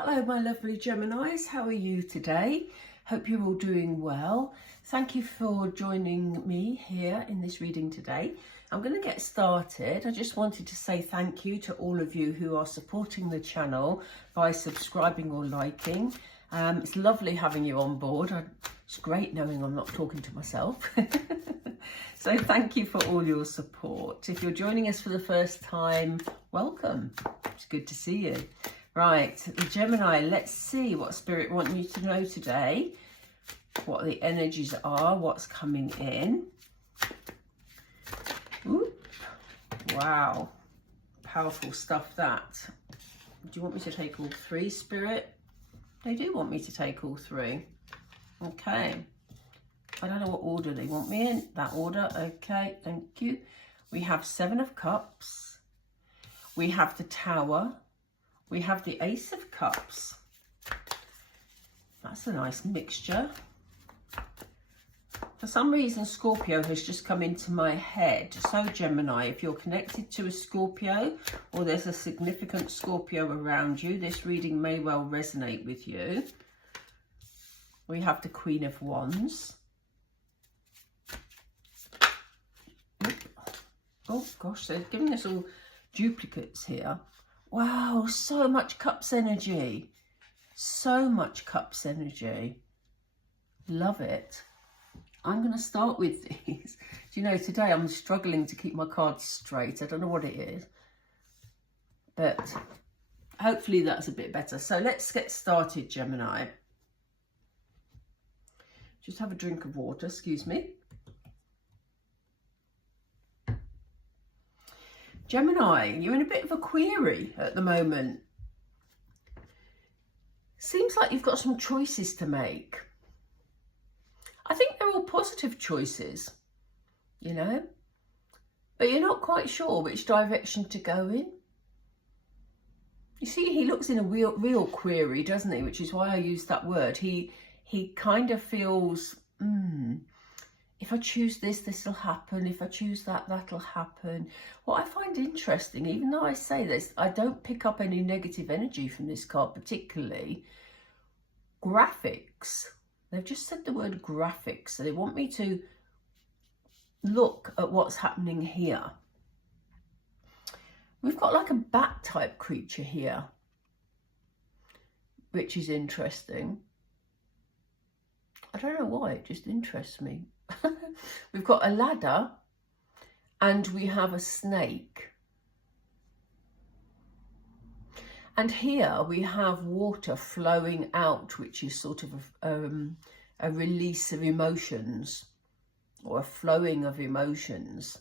Hello my lovely Geminis, how are you today? Hope you're all doing well. Thank you for joining me here in this reading today. I'm going to get started. I just wanted to say thank you to all of you who are supporting the channel by subscribing or liking. It's lovely having you on board. It's great knowing I'm not talking to myself. So thank you for all your support. If you're joining us for the first time, welcome. It's good to see you. Right, Gemini, let's see what Spirit want you to know today. What the energies are, what's coming in. Oop. Wow, powerful stuff that. Do you want me to take all three, Spirit? They do want me to take all three. Okay. I don't know what order they want me in. That order, okay, thank you. We have Seven of Cups. We have the Tower. We have the Ace of Cups. That's a nice mixture. For some reason, Scorpio has just come into my head. So Gemini, if you're connected to a Scorpio or there's a significant Scorpio around you, this reading may well resonate with you. We have the Queen of Wands. Oh gosh, they're giving us all duplicates here. Wow, so much Cups energy. So much Cups energy. Love it. I'm going to start with these. Do you know, today I'm struggling to keep my cards straight. I don't know what it is. But hopefully that's a bit better. So let's get started, Gemini. Just have a drink of water, excuse me. Gemini, you're in a bit of a query at the moment. Seems like you've got some choices to make. I think they're all positive choices, you know, but you're not quite sure which direction to go in. You see, he looks in a real query, doesn't he? Which is why I use that word. He kind of feels, if I choose this, this will happen. If I choose that, that'll happen. What I find interesting, even though I say this, I don't pick up any negative energy from this card particularly. Graphics. They've just said the word graphics. So they want me to look at what's happening here. We've got like a bat type creature here, which is interesting. I don't know why, it just interests me. We've got a ladder and we have a snake. And here we have water flowing out, which is sort of a release of emotions or a flowing of emotions.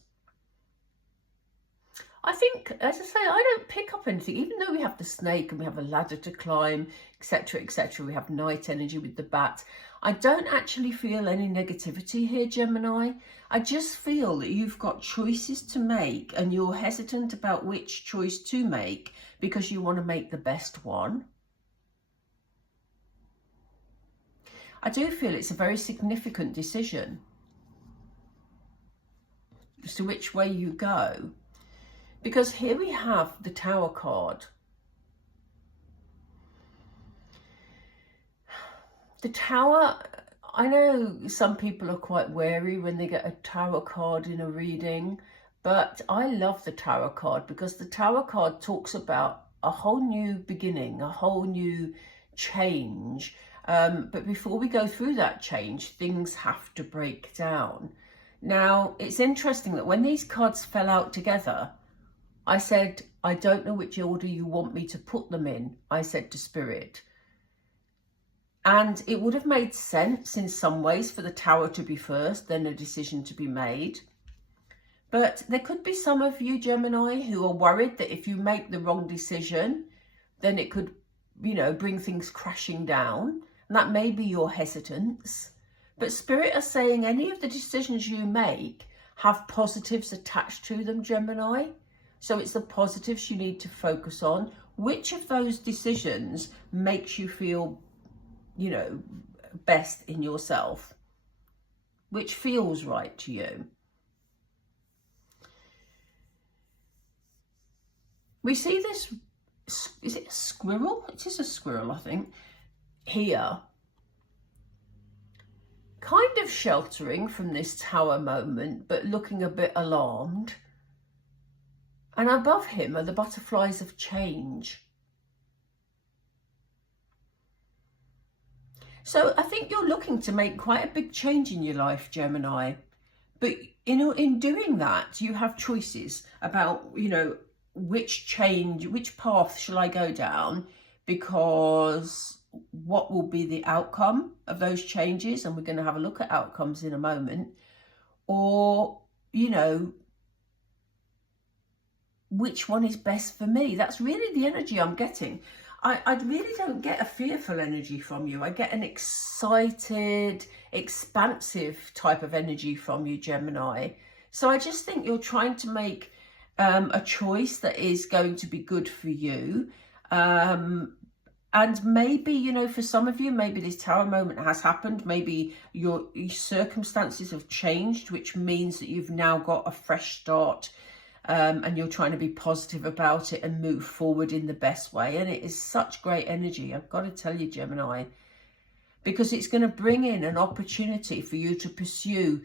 I think, as I say, I don't pick up anything, even though we have the snake and we have a ladder to climb, etc., etc. We have night energy with the bat. I don't actually feel any negativity here, Gemini. I just feel that you've got choices to make and you're hesitant about which choice to make because you want to make the best one. I do feel it's a very significant decision as to which way you go. Because here we have the Tower card. The Tower, I know some people are quite wary when they get a Tower card in a reading, but I love the Tower card because the Tower card talks about a whole new beginning, a whole new change. But before we go through that change, things have to break down. Now, it's interesting that when these cards fell out together, I said, I don't know which order you want me to put them in, I said to Spirit. And it would have made sense in some ways for the Tower to be first, then a decision to be made. But there could be some of you, Gemini, who are worried that if you make the wrong decision, then it could, you know, bring things crashing down. And that may be your hesitance. But Spirit are saying any of the decisions you make have positives attached to them, Gemini. So it's the positives you need to focus on. Which of those decisions makes you feel, you know, best in yourself? Which feels right to you? We see this is it a squirrel? It is a squirrel, I think, here. Kind of sheltering from this tower moment, but looking a bit alarmed. And above him are the butterflies of change. So I think you're looking to make quite a big change in your life, Gemini. But, you know, in doing that, you have choices about, you know, which path shall I go down? Because what will be the outcome of those changes? And we're going to have a look at outcomes in a moment. Or, you know, which one is best for me? That's really the energy I'm getting. I really don't get a fearful energy from you. I get an excited, expansive type of energy from you, Gemini. So I just think you're trying to make a choice that is going to be good for you. And maybe, you know, for some of you, maybe this tower moment has happened. Maybe your circumstances have changed, which means that you've now got a fresh start. And you're trying to be positive about it and move forward in the best way. And it is such great energy, I've got to tell you, Gemini, because it's going to bring in an opportunity for you to pursue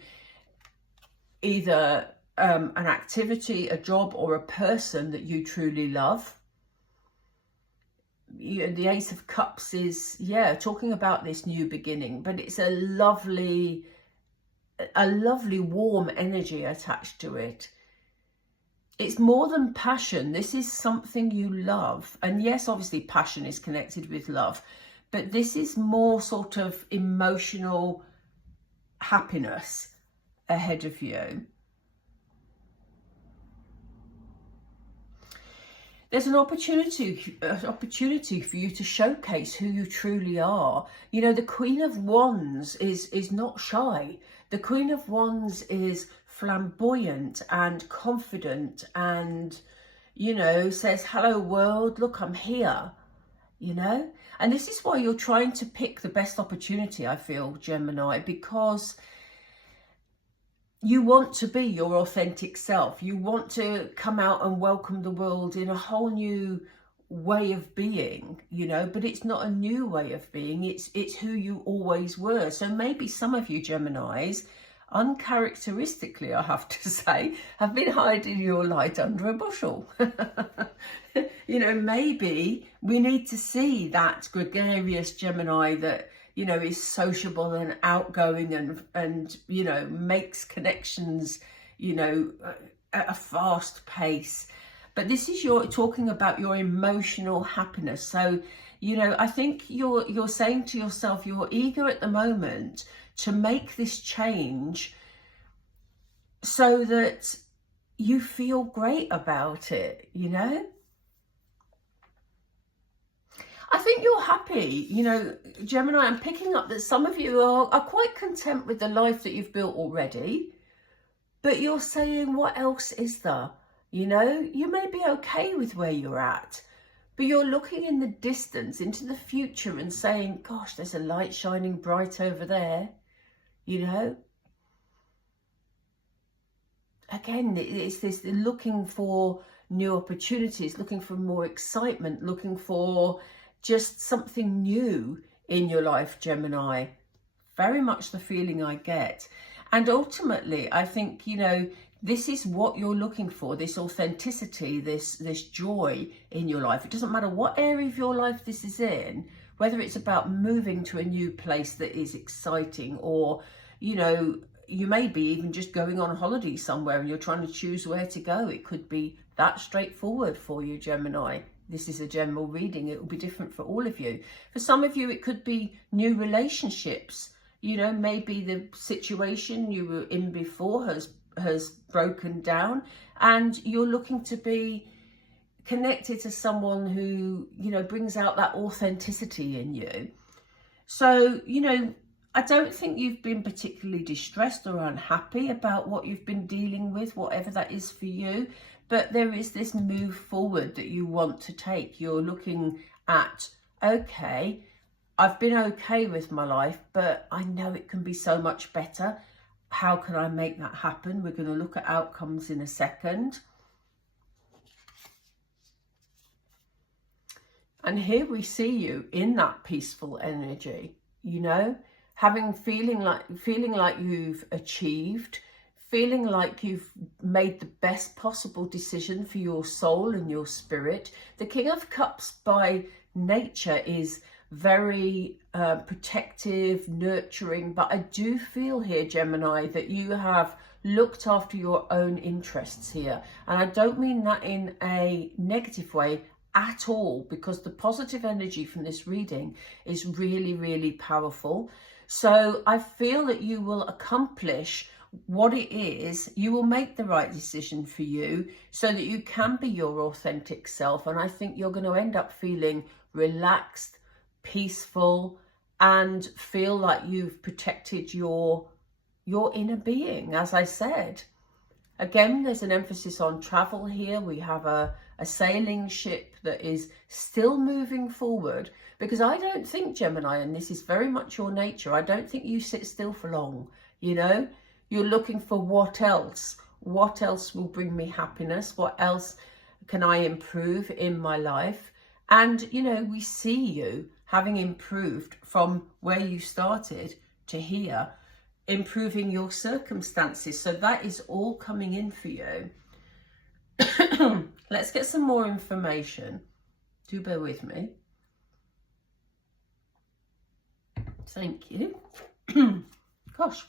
either an activity, a job, or a person that you truly love. The Ace of Cups is, yeah, talking about this new beginning, but it's a lovely warm energy attached to it. It's more than passion. This is something you love. And yes, obviously passion is connected with love, but this is more sort of emotional happiness ahead of you. There's an opportunity for you to showcase who you truly are. You know, the Queen of Wands is not shy. The Queen of Wands is flamboyant and confident and, you know, says, hello world, look, I'm here, you know. And this is why you're trying to pick the best opportunity, I feel, Gemini, because you want to be your authentic self. You want to come out and welcome the world in a whole new way of being, you know, but it's not a new way of being. It's who you always were. So maybe some of you Geminis, uncharacteristically, I have to say, have been hiding your light under a bushel. You know, maybe we need to see that gregarious Gemini that, you know, is sociable and outgoing and you know, makes connections, you know, at a fast pace. But this is talking about your emotional happiness. So, you know, I think you're saying to yourself, you're eager at the moment to make this change so that you feel great about it, you know? I think you're happy, you know, Gemini. I'm picking up that some of you are quite content with the life that you've built already, but you're saying, what else is there? You know, you may be okay with where you're at, but you're looking in the distance into the future and saying, gosh, there's a light shining bright over there, you know. Again, it's this looking for new opportunities, looking for more excitement, looking for just something new in your life, Gemini. Very much the feeling I get. And ultimately, I think, you know, this is what you're looking for, this authenticity, this joy in your life. It doesn't matter what area of your life this is in, whether it's about moving to a new place that is exciting, or, you know, you may be even just going on holiday somewhere and you're trying to choose where to go. It could be that straightforward for you, Gemini. This is a general reading. It will be different for all of you. For some of you, it could be new relationships. You know, maybe the situation you were in before has broken down and you're looking to be connected to someone who, you know, brings out that authenticity in you. So, you know, I don't think you've been particularly distressed or unhappy about what you've been dealing with, whatever that is for you. But there is this move forward that you want to take. You're looking at, okay, I've been okay with my life, but I know it can be so much better. How can I make that happen? We're going to look at outcomes in a second. And here we see you in that peaceful energy, you know, feeling like you've achieved, feeling like you've made the best possible decision for your soul and your spirit. The King of Cups by nature is very protective, nurturing, but I do feel here, Gemini, that you have looked after your own interests here. And I don't mean that in a negative way at all, because the positive energy from this reading is really, really powerful. So I feel that you will accomplish what it is. You will make the right decision for you so that you can be your authentic self. And I think you're going to end up feeling relaxed, peaceful, and feel like you've protected your inner being, as I said. Again, there's an emphasis on travel here. We have a sailing ship that is still moving forward, because I don't think, Gemini, and this is very much your nature, I don't think you sit still for long. You know, you're looking for what else will bring me happiness, what else can I improve in my life. And you know, we see you having improved from where you started to here, improving your circumstances. So that is all coming in for you. Let's get some more information. Do bear with me. Thank you. Gosh.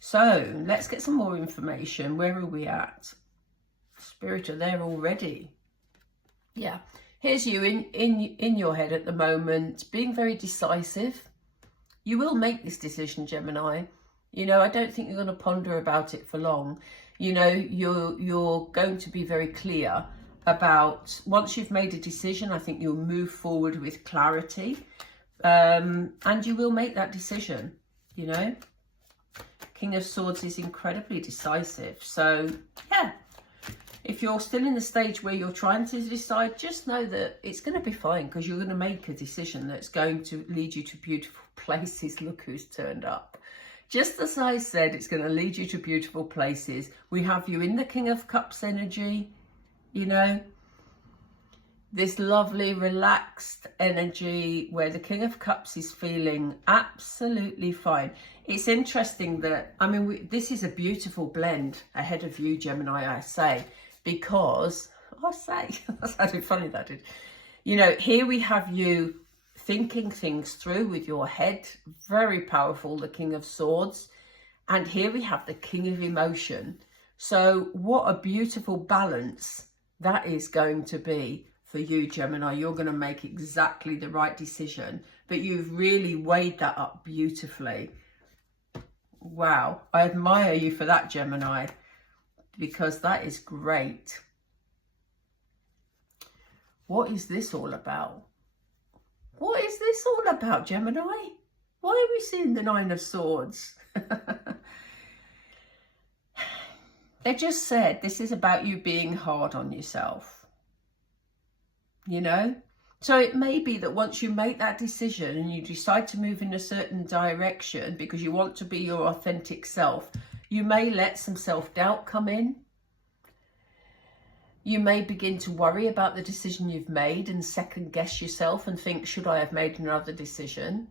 So let's get some more information. Where are we at? Spirit are there already. Yeah. Here's you in your head at the moment, being very decisive. You will make this decision, Gemini. You know, I don't think you're going to ponder about it for long. You know, you're going to be very clear about, once you've made a decision, I think you'll move forward with clarity. And you will make that decision, you know. King of Swords is incredibly decisive. So, yeah. If you're still in the stage where you're trying to decide, just know that it's going to be fine, because you're going to make a decision that's going to lead you to beautiful places. Look who's turned up. Just as I said, it's going to lead you to beautiful places. We have you in the King of Cups energy, you know, this lovely relaxed energy where the King of Cups is feeling absolutely fine. It's interesting that, I mean, this is a beautiful blend ahead of you, Gemini, I say, because, that sounded funny, that did. You know, here we have you thinking things through with your head, very powerful, the King of Swords. And here we have the King of Emotion. So what a beautiful balance that is going to be for you, Gemini. You're going to make exactly the right decision, but you've really weighed that up beautifully. Wow, I admire you for that, Gemini, because that is great. What is this all about? What is this all about, Gemini? Why are we seeing the Nine of Swords? They just said this is about you being hard on yourself. You know? So it may be that once you make that decision and you decide to move in a certain direction because you want to be your authentic self, you may let some self-doubt come in. You may begin to worry about the decision you've made and second guess yourself and think, should I have made another decision?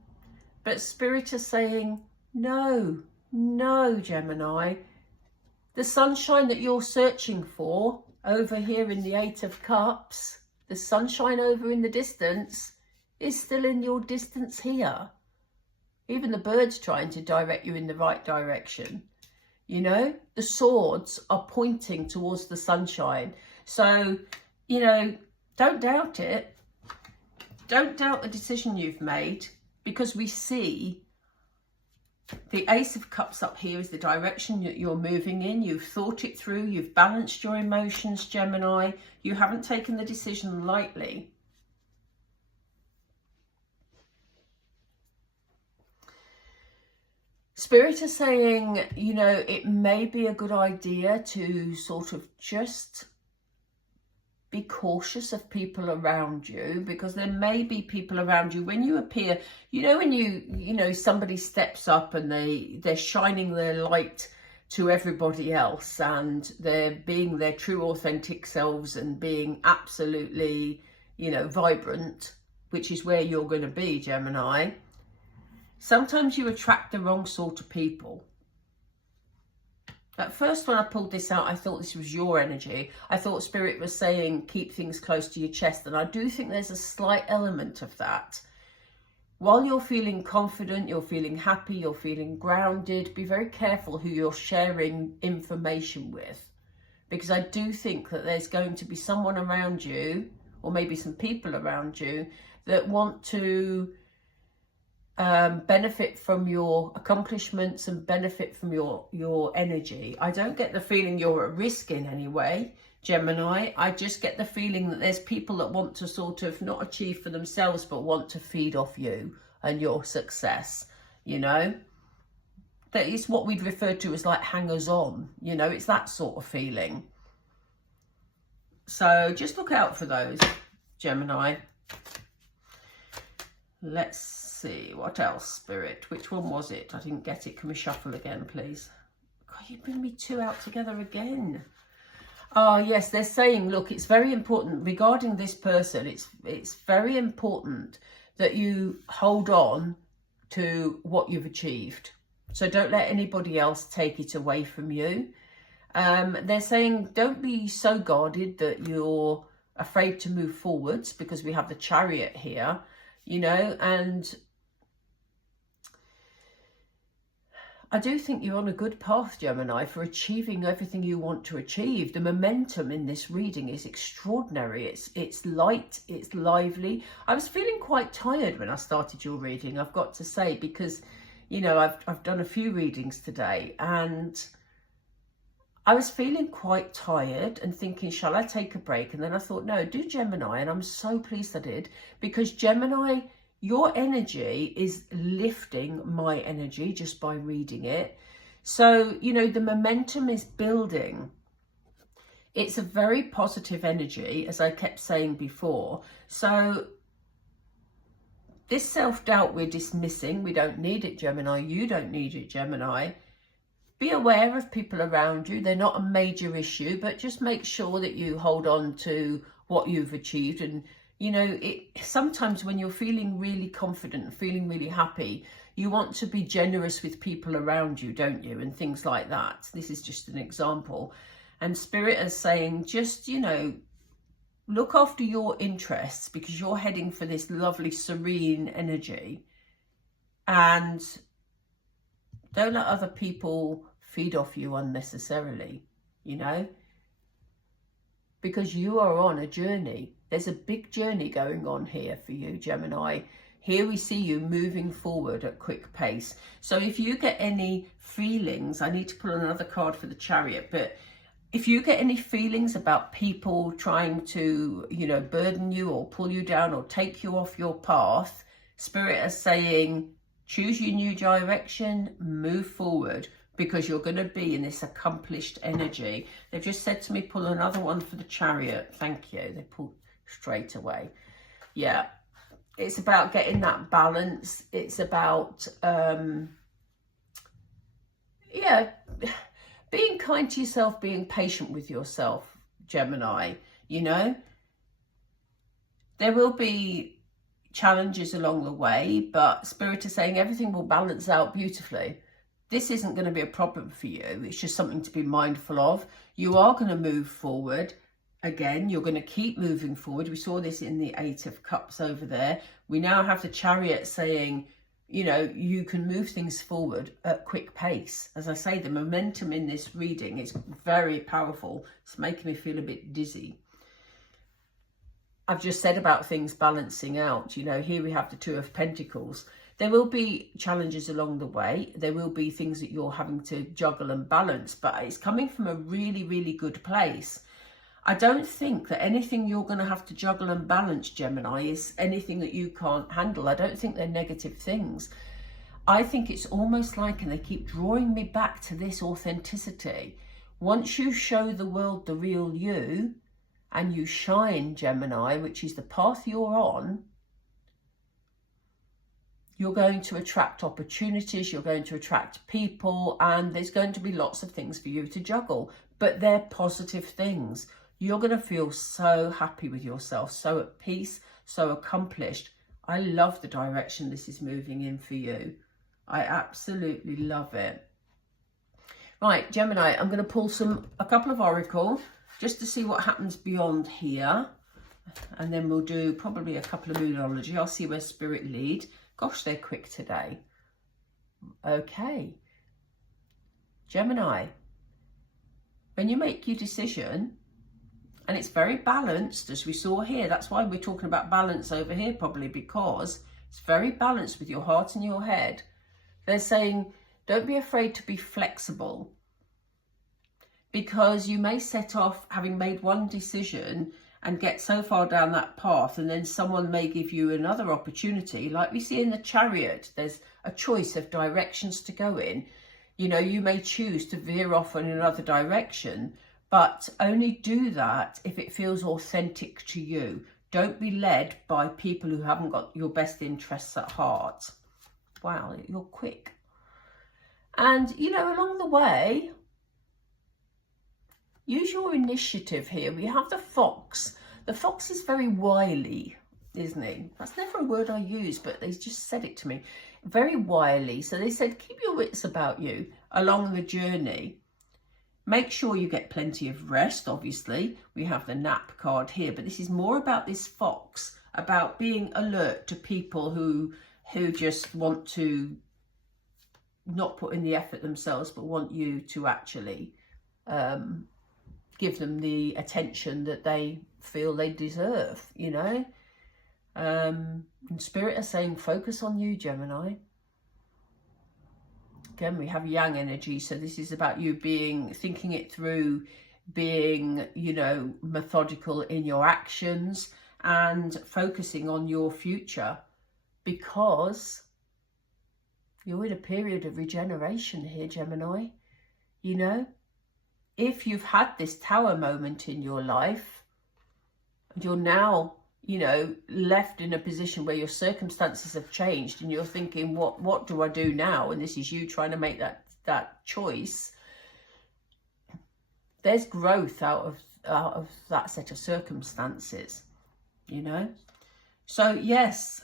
But Spirit is saying, no, Gemini. The sunshine that you're searching for over here in the Eight of Cups, the sunshine over in the distance, is still in your distance here. Even the birds trying to direct you in the right direction. You know, the swords are pointing towards the sunshine. So, you know, don't doubt it. Don't doubt the decision you've made, because we see the Ace of Cups up here is the direction that you're moving in. You've thought it through. You've balanced your emotions, Gemini. You haven't taken the decision lightly. Spirit is saying, you know, it may be a good idea to sort of just be cautious of people around you, because there may be people around you when you appear, you know, when you know, somebody steps up and they're shining their light to everybody else and they're being their true authentic selves and being absolutely, you know, vibrant, which is where you're going to be, Gemini, sometimes you attract the wrong sort of people. At first, when I pulled this out, I thought this was your energy. I thought Spirit was saying, keep things close to your chest. And I do think there's a slight element of that. While you're feeling confident, you're feeling happy, you're feeling grounded, be very careful who you're sharing information with. Because I do think that there's going to be someone around you, or maybe some people around you, that want to benefit from your accomplishments and benefit from your energy. I don't get the feeling you're at risk in any way, Gemini. I just get the feeling that there's people that want to sort of not achieve for themselves, but want to feed off you and your success, you know. That is what we'd refer to as like hangers on, you know, it's that sort of feeling. So just look out for those, Gemini. Let's see, what else, Spirit? Which one was it? I didn't get it. Can we shuffle again, please? God, you bring me two out together again. Oh, yes, they're saying, look, it's very important regarding this person. It's very important that you hold on to what you've achieved. So don't let anybody else take it away from you. They're saying don't be so guarded that you're afraid to move forwards, because we have the Chariot here, you know, and I do think you're on a good path, Gemini, for achieving everything you want to achieve. The momentum in this reading is extraordinary. It's light, it's lively. I was feeling quite tired when I started your reading, I've got to say, because, you know, I've done a few readings today and I was feeling quite tired and thinking, shall I take a break? And then I thought, no, do Gemini. And I'm so pleased I did, because Gemini, your energy is lifting my energy just by reading it. So, you know, the momentum is building. It's a very positive energy, as I kept saying before. So this self-doubt we're dismissing. We don't need it, Gemini. You don't need it, Gemini. Be aware of people around you. They're not a major issue, but just make sure that you hold on to what you've achieved. And, you know, sometimes when you're feeling really confident and feeling really happy, you want to be generous with people around you, don't you? And things like that. This is just an example. And Spirit is saying, just, you know, look after your interests, because you're heading for this lovely, serene energy. And don't let other people feed off you unnecessarily, you know, because you are on a journey. There's a big journey going on here for you, Gemini. Here we see you moving forward at quick pace. So if you get any feelings, I need to pull another card for the Chariot, but if you get any feelings about people trying to, you know, burden you or pull you down or take you off your path, Spirit is saying, choose your new direction, move forward, because you're going to be in this accomplished energy. They've just said to me, pull another one for the Chariot. Thank you. They pulled straight away. Yeah. It's about getting that balance. It's about, yeah, being kind to yourself, being patient with yourself, Gemini, you know. There will be challenges along the way, but Spirit is saying everything will balance out beautifully. This isn't going to be a problem for you. It's just something to be mindful of. You are going to move forward. Again, you're going to keep moving forward. We saw this in the 8 of Cups over there. We now have the Chariot saying, you know, you can move things forward at quick pace. As I say, the momentum in this reading is very powerful. It's making me feel a bit dizzy. I've just said about things balancing out. You know, here we have the 2 of Pentacles. There will be challenges along the way. There will be things that you're having to juggle and balance, but it's coming from a really, really good place. I don't think that anything you're going to have to juggle and balance, Gemini, is anything that you can't handle. I don't think they're negative things. I think it's almost like, and they keep drawing me back to this authenticity. Once you show the world the real you and you shine, Gemini, which is the path you're on, you're going to attract opportunities, you're going to attract people, and there's going to be lots of things for you to juggle. But they're positive things. You're going to feel so happy with yourself, so at peace, so accomplished. I love the direction this is moving in for you. I absolutely love it. Right, Gemini, I'm going to pull a couple of Oracle just to see what happens beyond here. And then we'll do probably a couple of Moonology. I'll see where Spirit lead. Gosh, they're quick today. Okay. Gemini, when you make your decision, and it's very balanced, as we saw here. That's why we're talking about balance over here, probably, because it's very balanced with your heart and your head. They're saying, don't be afraid to be flexible, because you may set off having made one decision and get so far down that path, and then someone may give you another opportunity. Like we see in the Chariot, there's a choice of directions to go in. You know, you may choose to veer off in another direction, but only do that if it feels authentic to you. Don't be led by people who haven't got your best interests at heart. Wow, you're quick. And, you know, along the way, use your initiative here. We have the fox. The fox is very wily, isn't he? That's never a word I use, but they just said it to me. Very wily. So they said, keep your wits about you along the journey. Make sure you get plenty of rest, obviously. We have the nap card here, but this is more about this fox, about being alert to people who just want to not put in the effort themselves, but want you to actually give them the attention that they feel they deserve, you know. And Spirit are saying, focus on you, Gemini. Again, we have yang energy, so this is about you thinking it through, being, you know, methodical in your actions and focusing on your future, because you're in a period of regeneration here, Gemini. You know, if you've had this tower moment in your life, and you're now, you know, left in a position where your circumstances have changed and you're thinking, what do I do now? And this is you trying to make that choice. There's growth out of that set of circumstances, you know. So yes,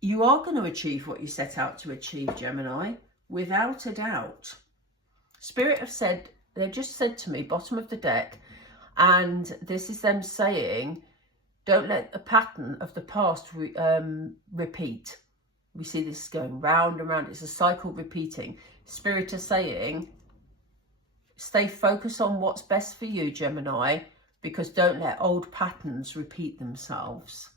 you are going to achieve what you set out to achieve, Gemini, without a doubt. Spirit have said, they've just said to me, bottom of the deck, and this is them saying, don't let the pattern of the past repeat. We see this going round and round. It's a cycle repeating. Spirit are saying, stay focused on what's best for you, Gemini, because don't let old patterns repeat themselves.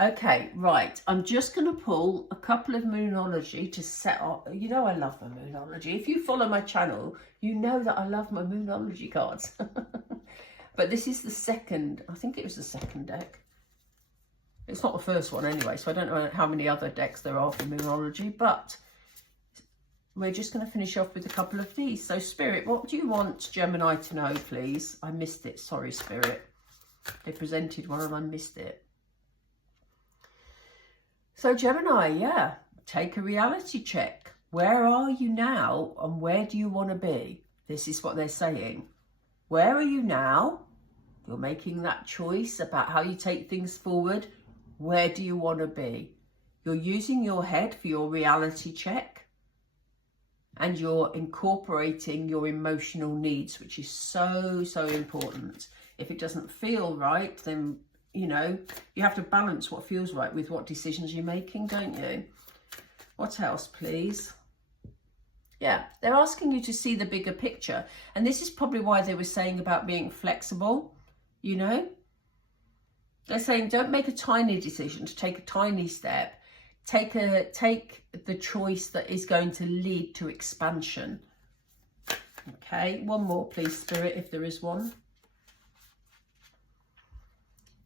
Okay, right. I'm just going to pull a couple of Moonology to set up. You know I love my Moonology. If you follow my channel, you know that I love my Moonology cards. But this is the second, I think it was the second deck. It's not the first one anyway, so I don't know how many other decks there are for Moonology, but we're just going to finish off with a couple of these. So Spirit, what do you want Gemini to know, please? I missed it. Sorry, Spirit. They presented one and I missed it. So Gemini, yeah, take a reality check. Where are you now and where do you want to be? This is what they're saying. Where are you now? You're making that choice about how you take things forward. Where do you want to be? You're using your head for your reality check, and you're incorporating your emotional needs, which is so, so important. If it doesn't feel right, then, you know, you have to balance what feels right with what decisions you're making, don't you? What else, please? Yeah, they're asking you to see the bigger picture. And this is probably why they were saying about being flexible, you know. They're saying don't make a tiny decision to take a tiny step. Take the choice that is going to lead to expansion. Okay, one more please, Spirit, if there is one.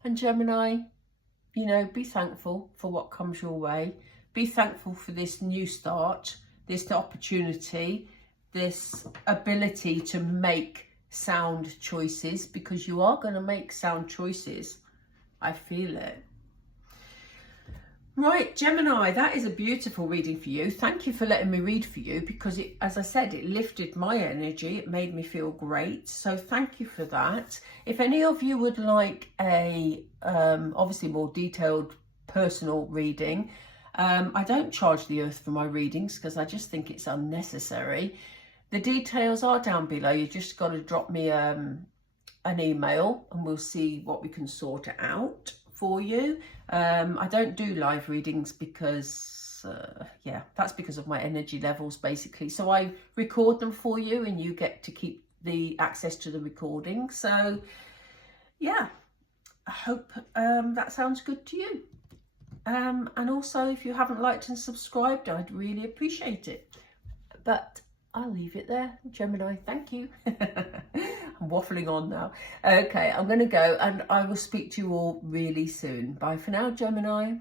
And Gemini, you know, be thankful for what comes your way. Be thankful for this new start, this opportunity, this ability to make sound choices, because you are going to make sound choices. I feel it. Right, Gemini, that is a beautiful reading for you. Thank you for letting me read for you, because it, as I said, it lifted my energy. It made me feel great. So thank you for that. If any of you would like a obviously more detailed personal reading, I don't charge the earth for my readings because I just think it's unnecessary. The details are down below. You just got to drop me an email and we'll see what we can sort it out for you. I don't do live readings because yeah, that's because of my energy levels basically. So I record them for you and you get to keep the access to the recording. So yeah, I hope that sounds good to you. And also, if you haven't liked and subscribed, I'd really appreciate it. But I'll leave it there. Gemini, thank you. I'm waffling on now. Okay, I'm going to go and I will speak to you all really soon. Bye for now, Gemini.